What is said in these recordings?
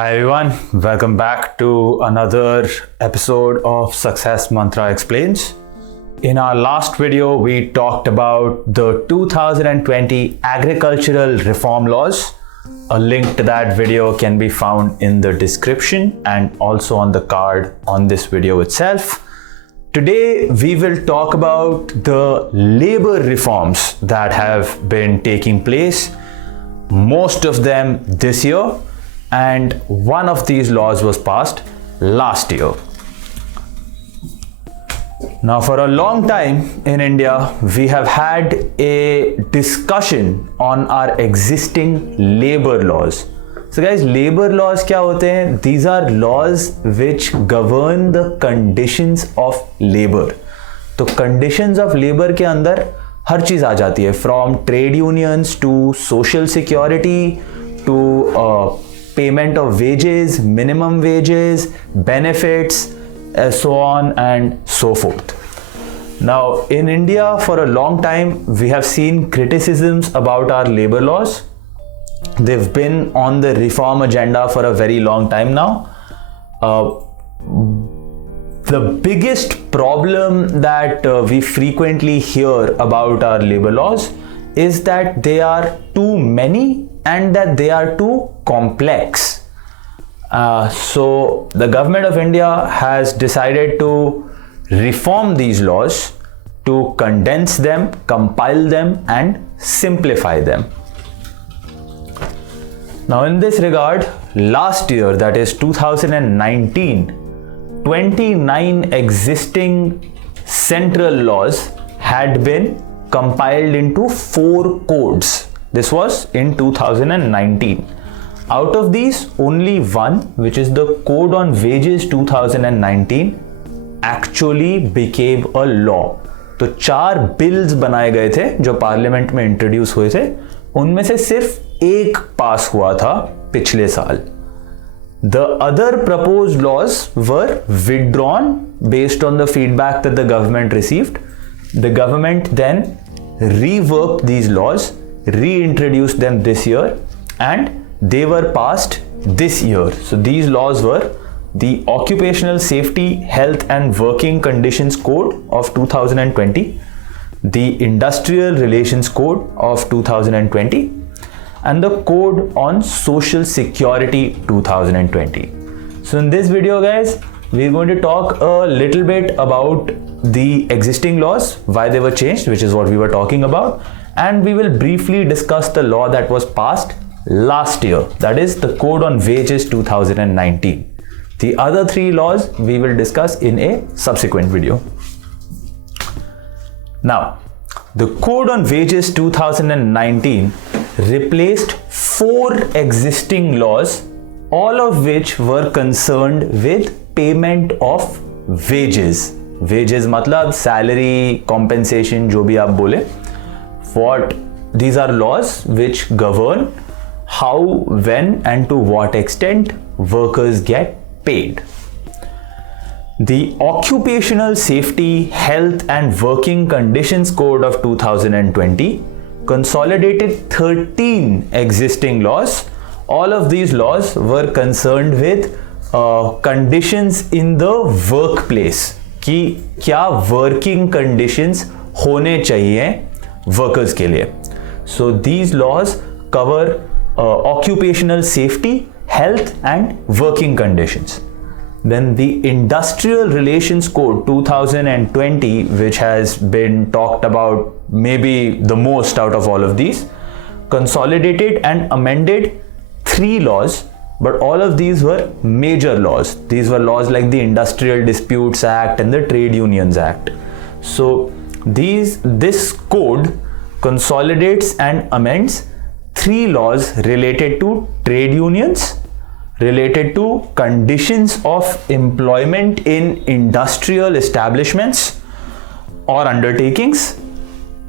Hi everyone, welcome back to another episode of Success Mantra Explains. In our last video, we talked about the 2020 agricultural reform laws. A link to that video can be found in the description and also on the card on this video itself. Today, we will talk about the labor reforms that have been taking place, most of them this year, and one of these laws was passed last year. Now, for a long time in India, we have had a discussion on our existing labor laws. So guys, labor laws क्या होते हैं? These are laws which govern the conditions of labor. तो conditions of labor के अंदर हर चीज आ जाती है, from trade unions to social security to payment of wages, minimum wages, benefits, so on and so forth. Now, in India, for a long time, we have seen criticisms about our labor laws. They've been on the reform agenda for a very long time now. The biggest problem that we frequently hear about our labor laws is that they are too many and that they are too complex. So the government of India has decided to reform these laws to condense them, compile them and simplify them. Now in this regard, last year, that is 2019, 29 existing central laws had been compiled into 4 codes. This was in 2019. Out of these, only one, which is the Code on Wages 2019, actually became a law. तो 4 bills बनाए गए थे जो parliament में introduce हुए थे, उनमें से सिर्फ एक पास हुआ था पिछले साल. The other proposed laws were withdrawn based on the feedback that the government received. The government then reworked these laws, reintroduced them this year, and they were passed this year. So these laws were the Occupational Safety, Health and Working Conditions Code of 2020, the Industrial Relations Code of 2020, and the Code on Social Security 2020. So in this video, guys, we're going to talk a little bit about the existing laws, why they were changed, which is what we were talking about, and we will briefly discuss the law that was passed last year, that is the Code on Wages 2019. The other 3 laws we will discuss in a subsequent video. Now, the Code on Wages 2019 replaced 4 existing laws, all of which were concerned with payment of wages. Wages मतलब salary, compensation, जो भी आप बोले. What these are laws which govern how, when and to what extent workers get paid. The Occupational Safety, Health and Working Conditions Code of 2020 consolidated 13 existing laws. All of these laws were concerned with conditions in the workplace, कि क्या working conditions होने चाहिए workers के लिए. So these laws cover occupational safety, health and working conditions. Then the Industrial Relations Code 2020, which has been talked about maybe the most out of all of these, consolidated and amended 3 laws, but all of these were major laws. These were laws like the Industrial Disputes Act and the Trade Unions Act. So this code consolidates and amends 3 laws related to trade unions, related to conditions of employment in industrial establishments or undertakings,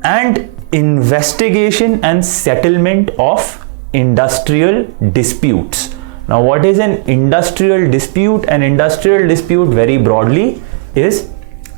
and investigation and settlement of industrial disputes. Now, what is an industrial dispute? An industrial dispute, very broadly, is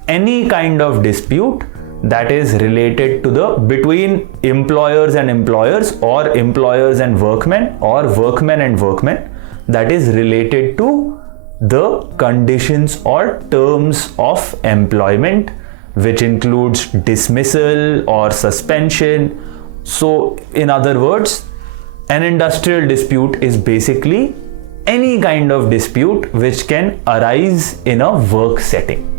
any kind of dispute that is related to the between employers and employers, or employers and workmen, or workmen and workmen, that is related to the conditions or terms of employment, which includes dismissal or suspension. So in other words, an industrial dispute is basically any kind of dispute which can arise in a work setting.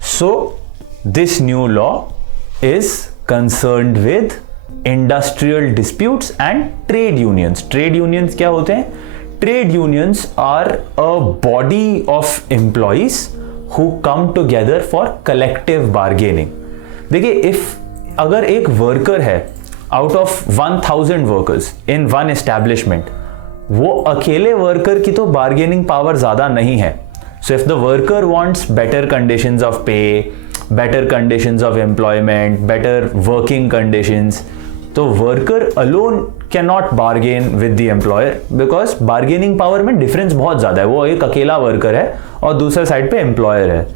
So this new law is concerned with industrial disputes and trade unions. Trade unions क्या होते हैं? Trade unions are a body of employees who come together for collective bargaining. देखिए, अगर एक worker है out of 1000 workers in one establishment, वो अकेले worker की तो बार्गेनिंग पावर ज़्यादा नहीं है. So if the worker wants better conditions of pay, better conditions of employment, better working conditions, तो worker alone can not bargain with the employer, because bargaining power में difference बहुत ज़्यादा है. वो एक अकेला वर्कर है और दूसरे साइड पे एम्प्लॉयर है.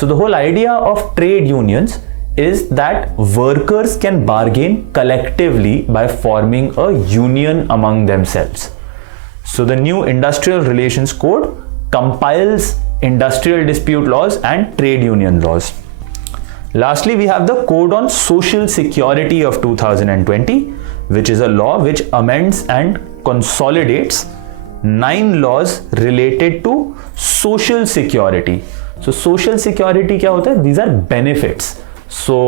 So the whole idea of trade unions is that workers can bargain collectively by forming a union among themselves. So the new Industrial Relations Code compiles industrial dispute laws and trade union laws. Lastly, we have the Code on Social Security of 2020, which is a law which amends and consolidates 9 laws related to social security. So social security क्या होता है? These are benefits. So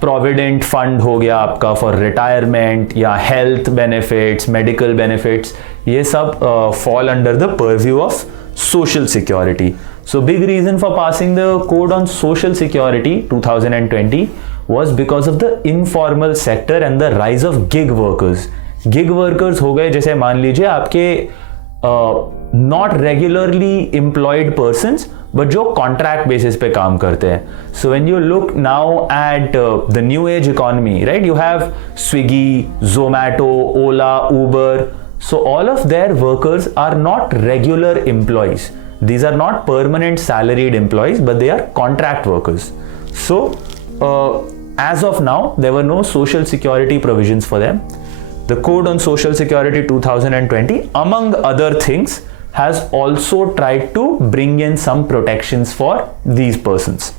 provident fund हो गया आपका for retirement, या health benefits, medical benefits, ये सब fall under the purview of social security. So big reason for passing the code on social security 2020 was because of the informal sector and the rise of gig workers. Gig workers हो गए, जैसे मान लीजिए आपके not regularly employed persons but जो contract basis पे काम करते हैं. So when you look now at the new age economy, right, you have Swiggy, Zomato, Ola, Uber. So all of their workers are not regular employees. These are not permanent salaried employees, but they are contract workers. So as of now, there were no social security provisions for them. The Code on Social Security 2020, among other things, has also tried to bring in some protections for these persons.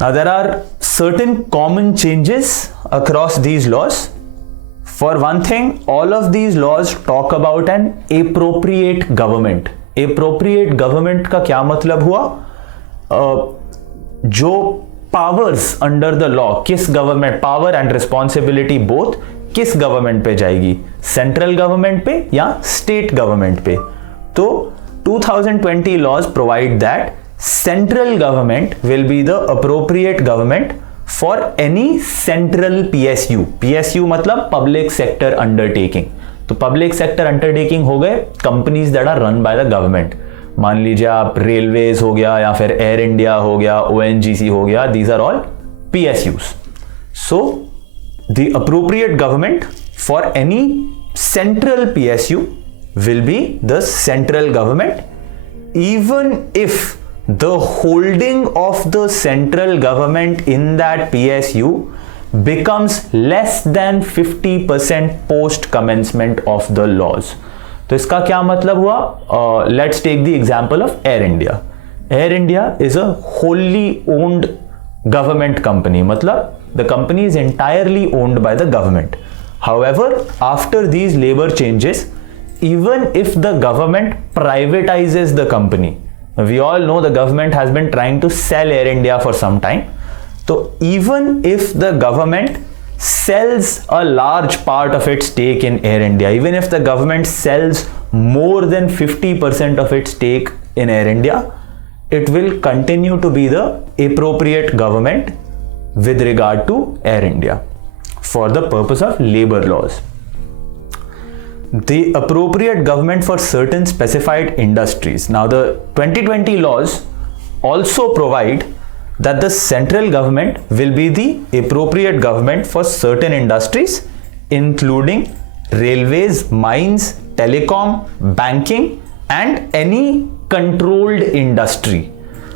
Now there are certain common changes across these laws. For one thing, all of these laws talk about an appropriate government. Appropriate government का क्या मतलब हुआ? जो powers under the law, किस government, power and responsibility both, किस government पे जाएगी? Central government पे या state government पे? तो 2020 laws provide that central government will be the appropriate government for any central PSU. PSU मतलब public sector undertaking. तो public sector undertaking हो गए companies that are run by the government. मान लीजिए आप रेलवेज हो गया या फिर एयर इंडिया हो गया, ONGC हो गया, these are all PSUs. So the appropriate government for any central PSU will be the central government, even if the holding of the central government in that PSU becomes less than 50% post commencement of the laws. तो इसका क्या मतलब हुआ? Let's take the example of Air India. Air India is a wholly owned government company. मतलब the company is entirely owned by the government. However, after these labor changes, even if the government privatizes the company, we all know the government has been trying to sell Air India for some time. So even if the government sells a large part of its stake in Air India, even if the government sells more than 50% of its stake in Air India, it will continue to be the appropriate government with regard to Air India for the purpose of labor laws. The appropriate government for certain specified industries. Now the 2020 laws also provide that the central government will be the appropriate government for certain industries, including railways, mines, telecom, banking, and any controlled industry.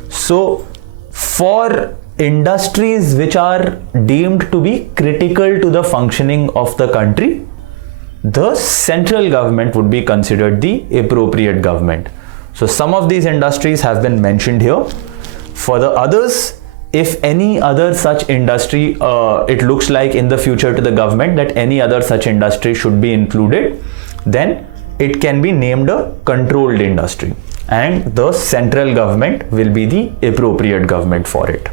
So for industries which are deemed to be critical to the functioning of the country, the central government would be considered the appropriate government. So some of these industries have been mentioned here. For the others, if any other such industry, it looks like in the future to the government that any other such industry should be included, then it can be named a controlled industry, and the central government will be the appropriate government for it.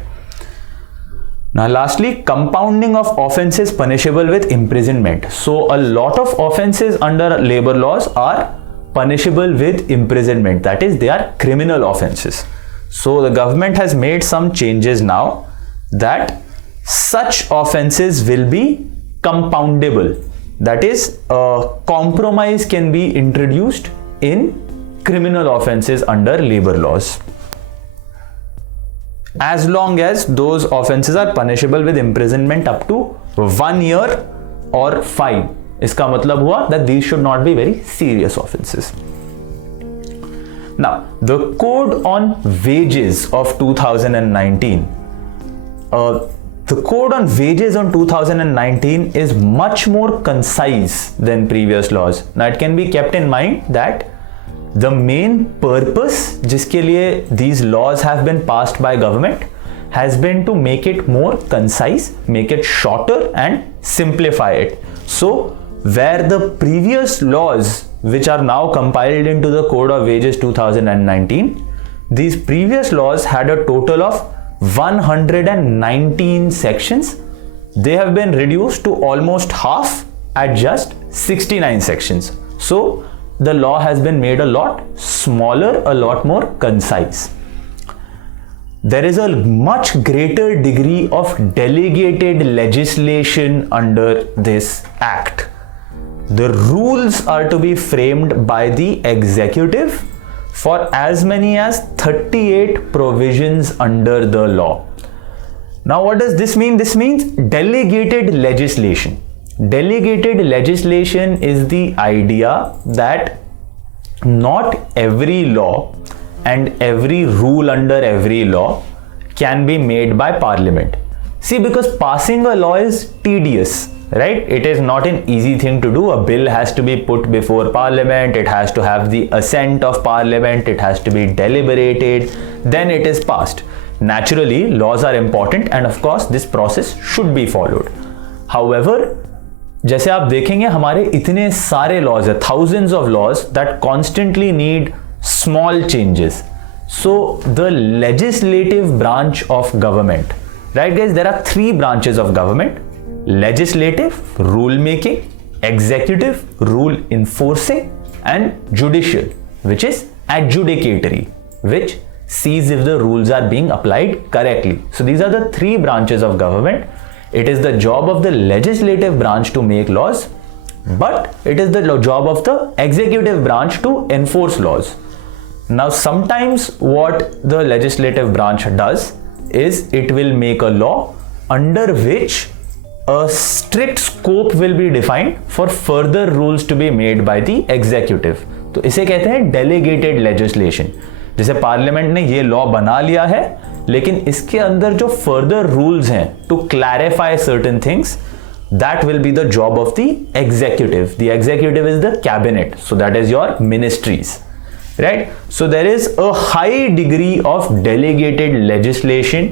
Now lastly, compounding of offenses punishable with imprisonment. So a lot of offenses under labor laws are punishable with imprisonment, that is, they are criminal offenses. So the government has made some changes now that such offenses will be compoundable. That is, a compromise can be introduced in criminal offenses under labor laws, as long as those offenses are punishable with imprisonment up to 1 year or fine. इसका मतलब हुआ that these should not be very serious offenses. Now, the Code on Wages of 2019. The Code on Wages on 2019 is much more concise than previous laws. Now, it can be kept in mind that the main purpose जिसके लिए these laws have been passed by government has been to make it more concise, make it shorter and simplify it. So, where the previous laws which are now compiled into the Code of Wages 2019, these previous laws had a total of 119 sections. They have been reduced to almost half at just 69 sections. So the law has been made a lot smaller, a lot more concise. There is a much greater degree of delegated legislation under this act. The rules are to be framed by the executive for as many as 38 provisions under the law. Now, what does this mean? This means delegated legislation. Delegated legislation is the idea that not every law and every rule under every law can be made by Parliament. See, because passing a law is tedious, right? It is not an easy thing to do. A bill has to be put before Parliament, it has to have the assent of Parliament, it has to be deliberated, then it is passed. Naturally, laws are important and of course this process should be followed. However, जैसे आप देखेंगे हमारे इतने सारे laws है, thousands of laws that constantly need small changes. So the legislative branch of government, right guys, there are 3 branches of government: legislative, rule making; executive, rule enforcing; and judicial, which is adjudicatory, which sees if the rules are being applied correctly. So these are the 3 branches of government. It is the job of the legislative branch to make laws, but it is the job of the executive branch to enforce laws. Now, sometimes what the legislative branch does is it will make a law under which a strict scope will be defined for further rules to be made by the executive. तो इसे कहते हैं delegated legislation. जैसे parliament ने ये law बना लिया है, लेकिन इसके अंदर जो फर्दर रूल्स हैं to clarify certain things, that will be the job of the executive. The executive is the cabinet, so that is your ministries, right? So there is a high degree of delegated legislation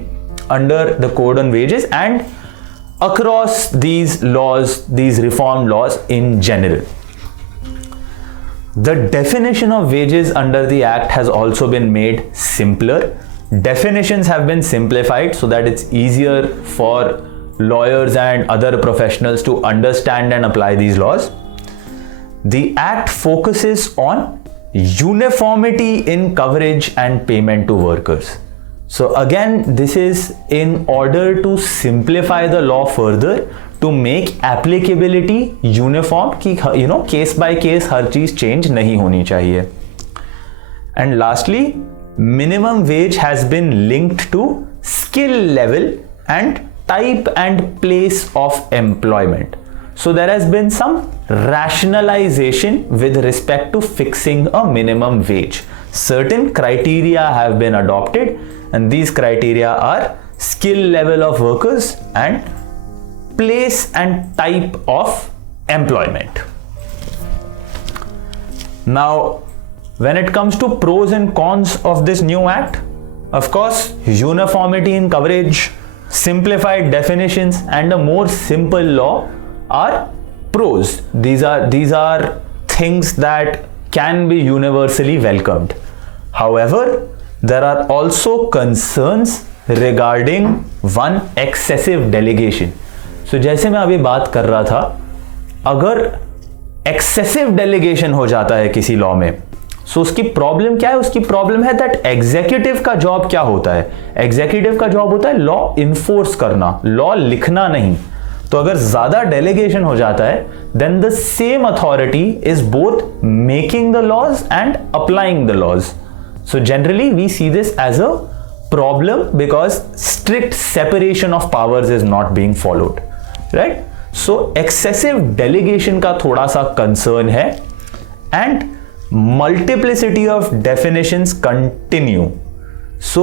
under the Code on Wages and across these laws, these reform laws in general. The definition of wages under the Act has also been made simpler. Definitions have been simplified so that it's easier for lawyers and other professionals to understand and apply these laws. The Act focuses on uniformity in coverage and payment to workers. So again, this is in order to simplify the law further, to make applicability uniform, कि case by case हर चीज change नहीं होनी चाहिए. And lastly, minimum wage has been linked to skill level and type and place of employment. So there has been some rationalization with respect to fixing a minimum wage. Certain criteria have been adopted, and these criteria are skill level of workers and place and type of employment. Now, when it comes to pros and cons of this new act, of course, uniformity in coverage, simplified definitions, and a more simple law are pros. These are things that can be universally welcomed. However, there are also concerns regarding one excessive delegation. So जैसे मैं अभी बात कर रहा था, अगर excessive delegation हो जाता है किसी लॉ में, सो उसकी प्रॉब्लम क्या है? उसकी प्रॉब्लम है दैट एग्जीक्यूटिव का जॉब क्या होता है? एग्जीक्यूटिव का जॉब होता है लॉ इन्फोर्स करना, लॉ लिखना नहीं. तो अगर ज्यादा डेलीगेशन हो जाता है, then the same authority is both making the laws and applying the laws. So generally we see this as a problem because strict separation of powers is not being followed, right? So excessive delegation का थोड़ा सा concern है, and multiplicity of definitions continue. So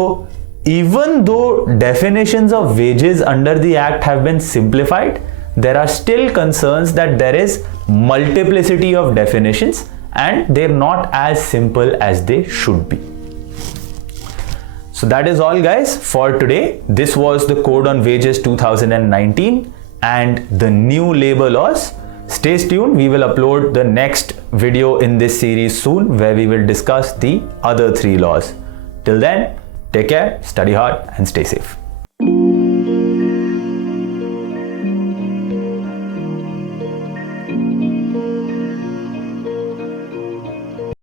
even though definitions of wages under the act have been simplified, there are still concerns that there is multiplicity of definitions and they're not as simple as they should be. So that is all, guys, for today. This was the Code on Wages 2019 and the new labor laws. Stay tuned, we will upload the next video in this series soon where we will discuss the other 3 laws. Till then, take care, study hard and stay safe.